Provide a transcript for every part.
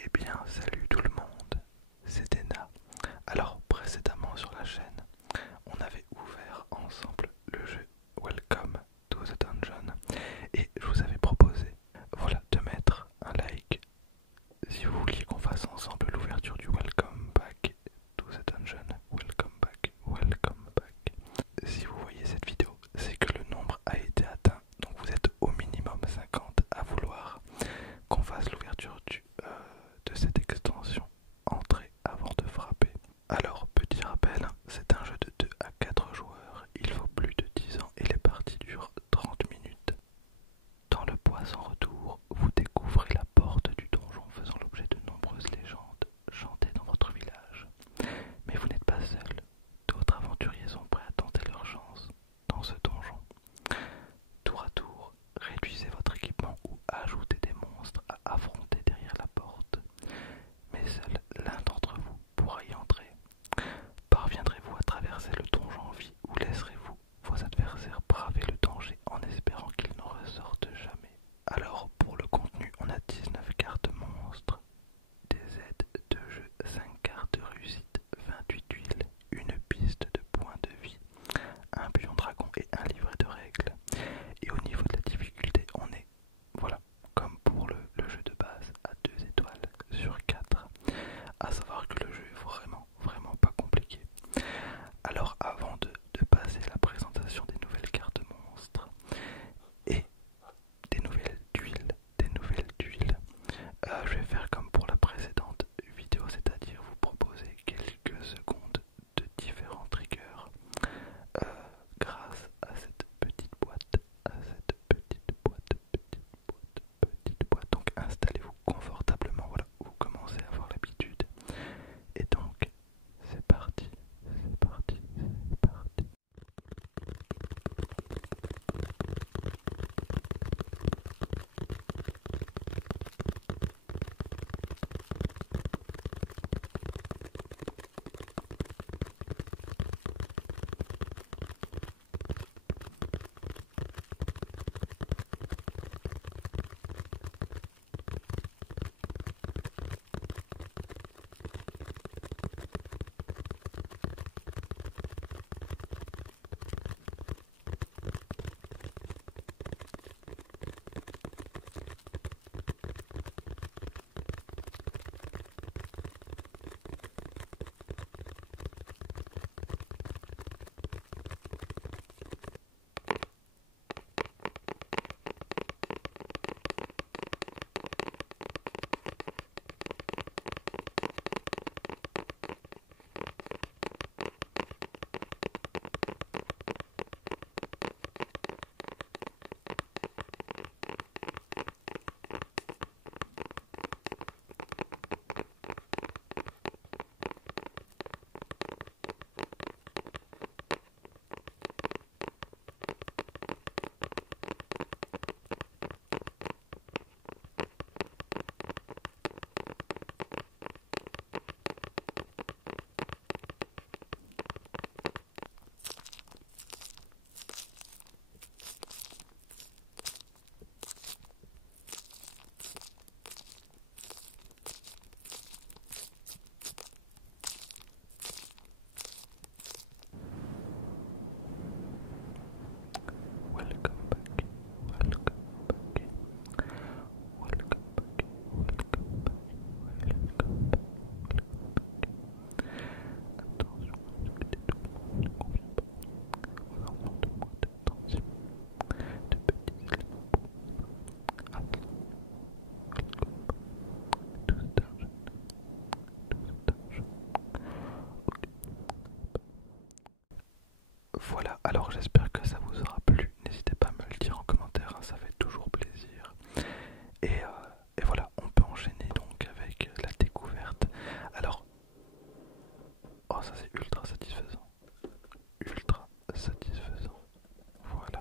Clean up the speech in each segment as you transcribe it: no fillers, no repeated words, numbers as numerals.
Eh bien, salut tout le monde, c'est Ena. Alors, précédemment sur la chaîne, on avait ouvert ensemble le jeu Welcome to the Dungeon et je vous avais proposé, voilà, de mettre un like si vous vouliez qu'on fasse ensemble l'ouverture du Welcome Back to the Dungeon. Welcome back, welcome back. Si vous voyez cette vidéo, c'est que le nombre a été atteint, donc vous êtes au minimum 50 à vouloir qu'on fasse l'ouverture de cette extension. Entrez avant de frapper. Alors, petit rappel, c'est un jeu de 2 à 4 joueurs, il faut plus de 10 ans et les parties durent 30 minutes. Dans le bois sans retour, vous découvrez la porte du donjon faisant l'objet de nombreuses légendes chantées dans votre village. Mais vous n'êtes pas seul, d'autres aventuriers sont prêts à tenter leur chance dans ce donjon. Tour à tour, réduisez votre équipement ou ajoutez des monstres à affronter derrière la porte. Mais seul l'un d'entre vous pourra y entrer. Parviendrez-vous à traverser le donjon en vie ou laisserez-vous vos adversaires braver le danger en espérant qu'ils n'en ressortent jamais? Alors pour le contenu, on a 19 cartes monstres, des aides de jeu, 5 cartes de réussite, 28 tuiles, une piste de points de vie, un pion dragon et un livret de règles. Et au niveau de la difficulté, on est, voilà, comme pour le jeu de base, à 2 étoiles sur 4. À savoir que le jeu est vraiment pas compliqué. Alors avant de passer à la présentation des nouvelles cartes monstres et des nouvelles tuiles, je vais faire comme pour la précédente vidéo, c'est-à-dire vous proposer quelques secondes de différents triggers grâce à cette petite boîte, petite boîte. Donc installez-vous confortablement, voilà, vous commencez à avoir l'habitude. Et donc, c'est parti, c'est parti, c'est parti. Welcome back, welcome back, welcome back, welcome back, welcome back. Attention, ne tout le monde ne convient pas. On en demande moins d'attention, de petits éléments pour attention, welcome back, to the dungeon, Voilà, alors j'espère que ça vous aura plu. N'hésitez pas à me le dire en commentaire, hein, ça fait toujours plaisir. Et voilà, on peut enchaîner donc avec la découverte. Alors, oh ça c'est ultra satisfaisant. Ultra satisfaisant. Voilà.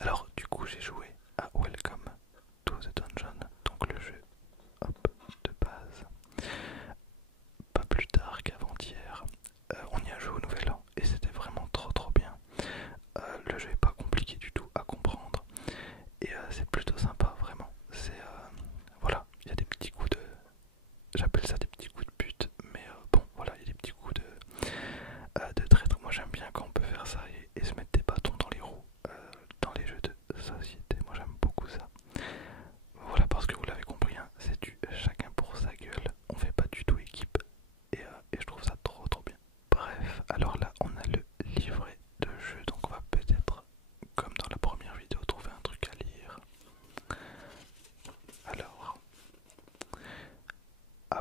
Alors du coup j'ai joué à Welcome to the Dungeon, donc le jeu hop, de base. Pas plus tard qu'avant-hier, on y a joué au Nouvel An et c'était vraiment trop bien. Le jeu est pas compliqué du tout à comprendre et c'est plutôt sympa vraiment. C'est voilà, il y a des petits coups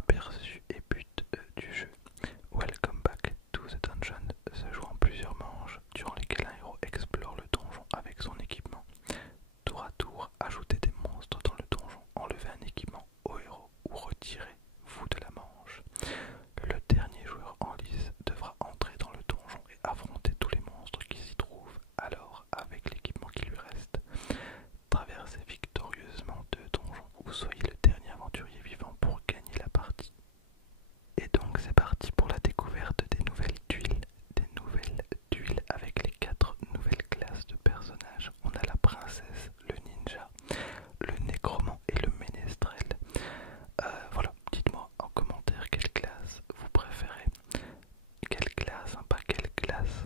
aperçu et but du jeu. Welcome Back to the Dungeon se joue en plusieurs manches durant lesquelles un héros explore le donjon avec son équipement. Tour à tour, ajoutez des monstres dans le donjon, enlevez un équipement au héros ou retirez-vous de la manche. Le dernier joueur en lice devra entrer dans le donjon et affronter tous les monstres qui s'y trouvent. Alors, avec l'équipement qui lui reste, traversez victorieusement 2 donjons ou soyez le dernier aventurier vivant pour gagner la partie. Et donc c'est parti pour la découverte des nouvelles tuiles avec les 4 nouvelles classes de personnages. On a la princesse, le ninja, le nécromant et le ménestrel. Voilà, dites-moi en commentaire quelle classe vous préférez. Quelle classe, hein, pas quelle classe.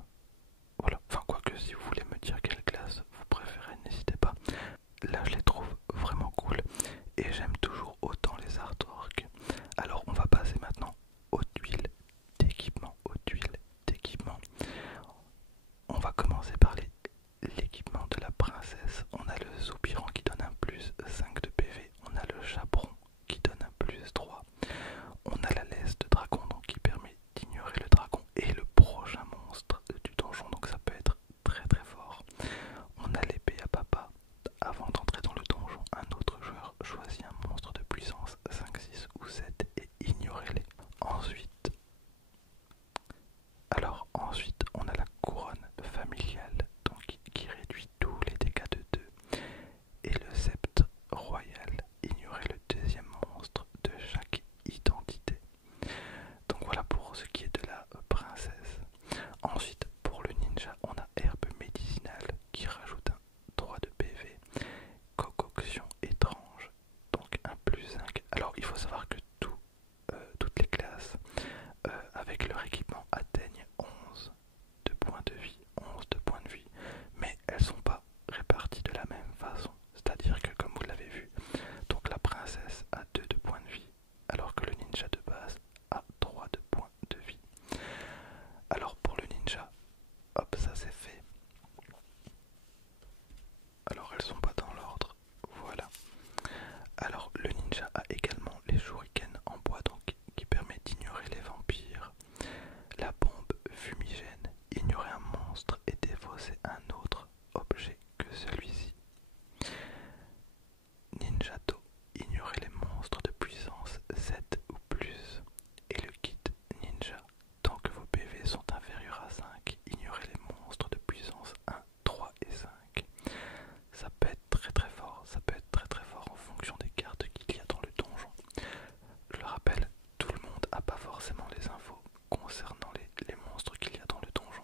Voilà, enfin quoique si vous voulez me dire quelle classe vous préférez, n'hésitez pas. Là je les trouve vraiment cool et j'aime toujours autant les artworks. Alors on va passer maintenant aux tuiles d'équipement. On va commencer par l'équipement de la princesse. On a le soupirant qui donne un plus 5 de PV. On a le chaperon qui donne un plus 3. On a la laisse de dragon donc qui permet d'ignorer le dragon et le prochain monstre du donjon. Donc ça peut être très très fort. On a l'épée à papa. Avant d'entrer dans le donjon, un autre joueur choisit un monstre de puissance 5, 6 ou 7 et ignorez-les. Ensuite, on a la couronne familiale donc qui réduit tous les dégâts de 2 et le sceptre royal. Ignorez le deuxième monstre de chaque identité. Donc voilà pour ce qui est de la princesse. Ensuite, pour le ninja, on a herbe médicinale qui rajoute un 3 de PV, concoction étrange, donc un plus 5. Alors il faut savoir que toutes les classes avec leur équipement atteignent 11 de points de vie, mais elles sont pas réparties de la même façon. C'est-à-dire que comme vous l'avez vu, donc la princesse a 2 de points de vie, alors que le ninja de base a 3 de points de vie. Alors pour le ninja, hop, ça c'est fait. Alors elles sont pas dans l'ordre, voilà. Alors le ninja a également les shurikens en bois donc qui permet d'ignorer les vampires. La bombe fumigène, ignorer un monstre et défausser un autre objet que celui-ci. Ninjato, ignorer les monstres de puissance 7 ou plus. Et le kit ninja, tant que vos PV sont inférieurs à 5, ignorez les monstres de puissance 1, 3 et 5. Ça peut être très très fort, en fonction des cartes qu'il y a dans le donjon. Je le rappelle, tout le monde n'a pas forcément les infos concernant les monstres qu'il y a dans le donjon.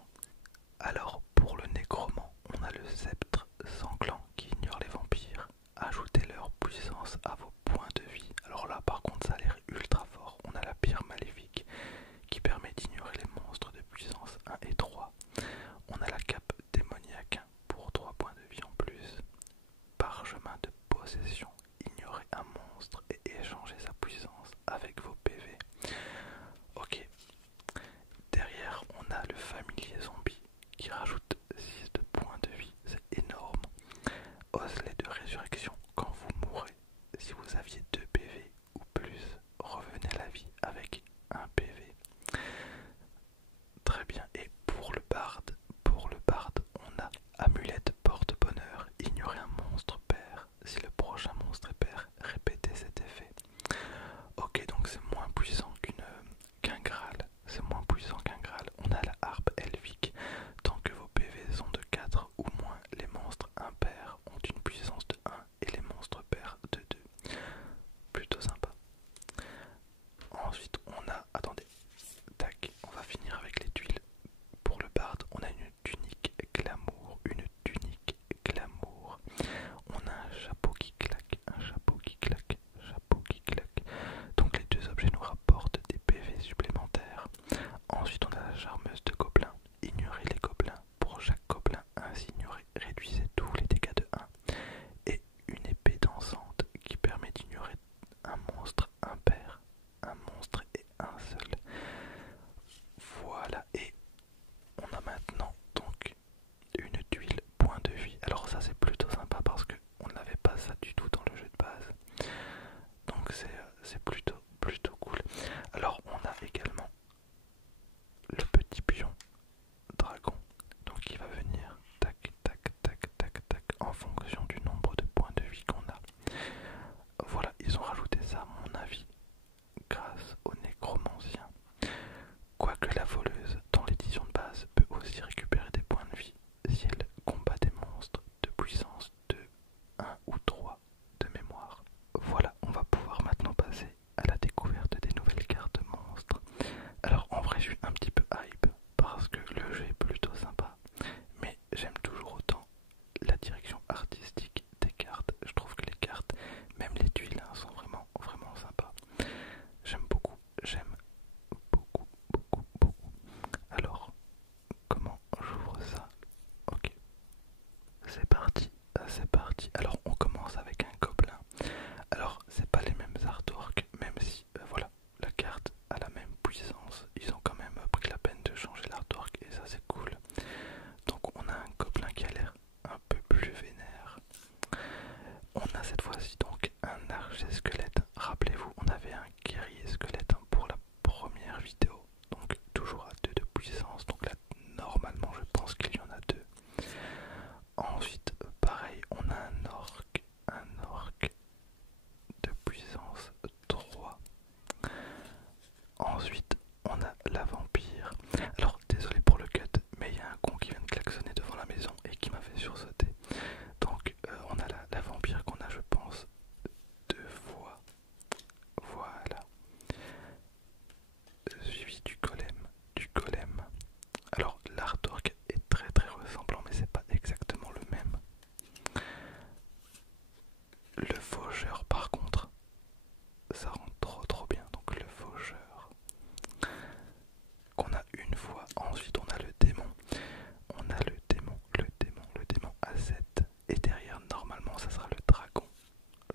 Alors pour le nécromant, on a le sceptre sanglant qui ignore les vampires. Ajoutez leur puissance à vos points de vie. Alors là par contre ça a l'air ultra fort. On a la pierre maléfique qui permet d'ignorer les monstres de puissance 1 et 3. On a la cape démoniaque pour 3 points de vie en plus. Parchemin de possession, ignorer un monstre et échanger sa puissance avec vos PV. Ok. Derrière, on a le familier zombie qui rajoute 6 de points de vie, c'est énorme. Osselet de résurrection, quand vous mourrez, si vous aviez 2 PV ou plus, revenez à la vie avec 1 PV. Très bien, et pour le barde, on a amulette porte-bonheur, ignorer un monstre pair. Si le prochain monstre est pair, répétez cet effet. Ok, donc c'est moins puissant qu'un Graal. On a la harpe elfique. Tant que vos PV sont de 4 ou moins, les monstres impairs ont une puissance de 1 et les monstres pairs de 2. Plutôt sympa. Ensuite, on a... Attendez. Tac, on va finir avec les tuiles. Pour le barde, on a une tunique glamour. On a un chapeau qui claque, Donc les 2 objets nous rapportent des PV supplémentaires. Ensuite, on a la charmeuse de gobelins. Ignorez les gobelins. Pour chaque gobelin ainsi ignoré, réduisez tous les dégâts de 1. Et une épée dansante qui permet d'ignorer un monstre impair, un monstre et un seul. Voilà, et on a maintenant donc une tuile point de vie. Alors ça c'est plutôt sympa parce que on n'avait pas ça du tout dans le jeu de base. Donc c'est plutôt cool. grâce aux nécromanciens. Quoique la voleuse, dans l'édition de base, peut aussi récupérer des points de vie si elle combat des monstres de puissance de 1 ou 3 de mémoire. Voilà, on va pouvoir maintenant passer à la découverte des nouvelles cartes monstres. Alors en vrai je suis un petit peu hype parce que le jeu est plutôt sympa, mais j'aime toujours autant la direction artistique des cartes. Je trouve que les cartes, même les tuiles, sont vraiment sympas. J'aime beaucoup, j'aime beaucoup, beaucoup, beaucoup. Alors, comment j'ouvre ça? Ok, c'est parti, c'est parti. Alors on commence avec un gobelin. Alors c'est pas les mêmes artworks, même si voilà, la carte a la même puissance. Ils ont quand même pris la peine de changer l'artwork et ça c'est cool. Donc on a un gobelin qui a l'air un peu plus vénère. On a cette fois-ci donc un archer squelette. Rappelez-vous, on avait un guerrier squelette pour la première vidéo. Donc toujours à 2 de puissance. Donc là normalement je pense qu'il y en a 2. Ensuite pareil, on a un orc de puissance 3. Ensuite on a la vampire. Alors désolé pour le cut, mais il y a un con qui vient de klaxonner devant la maison et qui m'a fait sursauter. Donc on a la vampire qu'on a je pense 2 fois. Voilà. Suivi du golem. Alors l'artwork est très ressemblant mais c'est pas exactement le même. Le faucheur par contre, ça rend trop bien. Donc le faucheur qu'on a une fois. Ensuite on a le démon. On a le démon à 7. Et derrière normalement ça sera le dragon.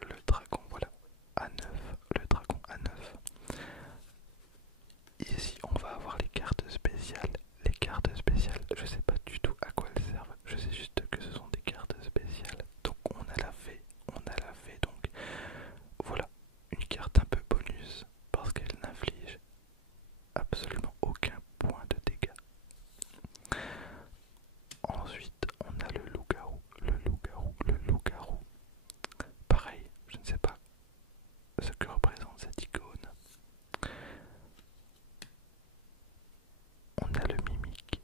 Le dragon voilà à 9. Le dragon à 9. Ici on va avoir les cartes spéciales. Les cartes spéciales, je sais pas du tout à quoi elles servent. Je sais juste que ce sont des cartes spéciales. Donc on a la fée. Donc voilà, une carte un peu bonus parce qu'elle n'inflige absolument aucun point de dégâts. Ensuite, on a le loup-garou. Pareil, je ne sais pas ce que représente cette icône. On a le mimique,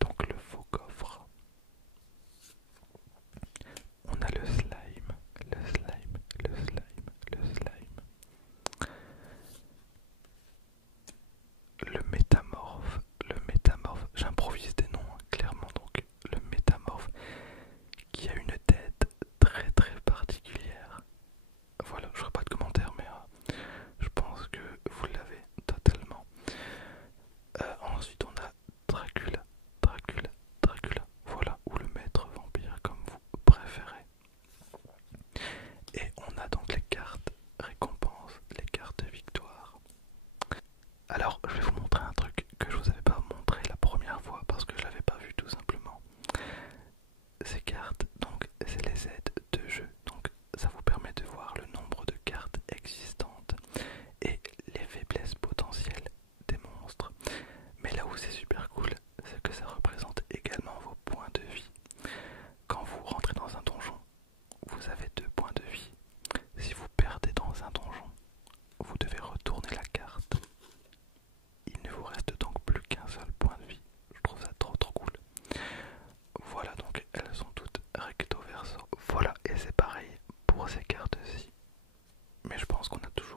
donc le faux coffre. On a le slime. Le métamorphe, j'improvise des noms clairement, donc le métamorphe qui a une tête très particulière. Voilà, je ferai pas de commentaires, mais je pense que vous l'avez totalement. Ensuite on a Dracula, voilà, ou le maître vampire comme vous préférez. Et on a donc les cartes récompenses, les cartes victoire. Alors je vais vous montrer un truc que je vous avais pas montré la première fois parce que je l'avais pas vu tout simplement. Ces cartes, donc c'est les aides de jeu, donc ça vous permet de voir le nombre de cartes existantes et les faiblesses potentielles des monstres. Mais là où c'est super cool, c'est que ça représente également vos points de vie. Quand vous rentrez dans un donjon, vous avez 2 points de vie. Si vous perdez dans un donjon, vous devez retourner la carte. Il ne vous reste donc plus qu'un seul point de vie. Je trouve ça trop cool. Voilà, donc elles sont toutes recto verso. Voilà, et c'est pareil pour ces cartes-ci. Mais je pense qu'on a toujours